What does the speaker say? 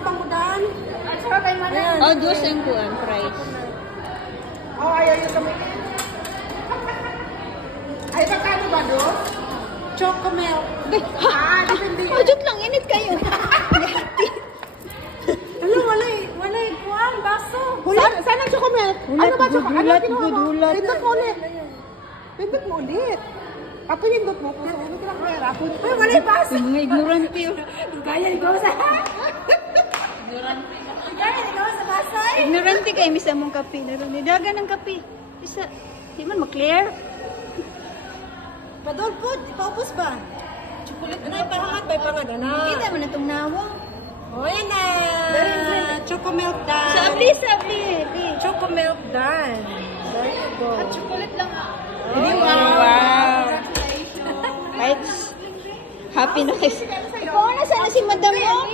pangudan. Sarap kayo man. Oh, dos ang kuan price. Oh, ayaw yung gamitin. Ay, kakano ba dos? Chocomel. Depende. Oh, joke lang, init kayo. Ano, wala eh. Kuhan, baso. Sana chocomel. Ano ba chocomel? Ano kinuha mo? Pindot mo ulit. Pindot mo ulit. Ako pindot mo. Ano ka lang pera? Ay, wala yung baso. Mga ignorante yun. Kaya ikaw sa... Kaya ikaw sa baso eh. Ignorante kayo, misa mong kape. Nidagan ng kape. Isa, di man ma-clear. Padol po, ipaupos ba? Chocolate na ipahangat ba ipangan na? Kita man itong nawang. O yan na! Chocomilk done. Sabli. Chocomilk done. There you go. Chocolate lang ah. Wow. Right? Happy na kayo. Ikaw na sana si madam mo.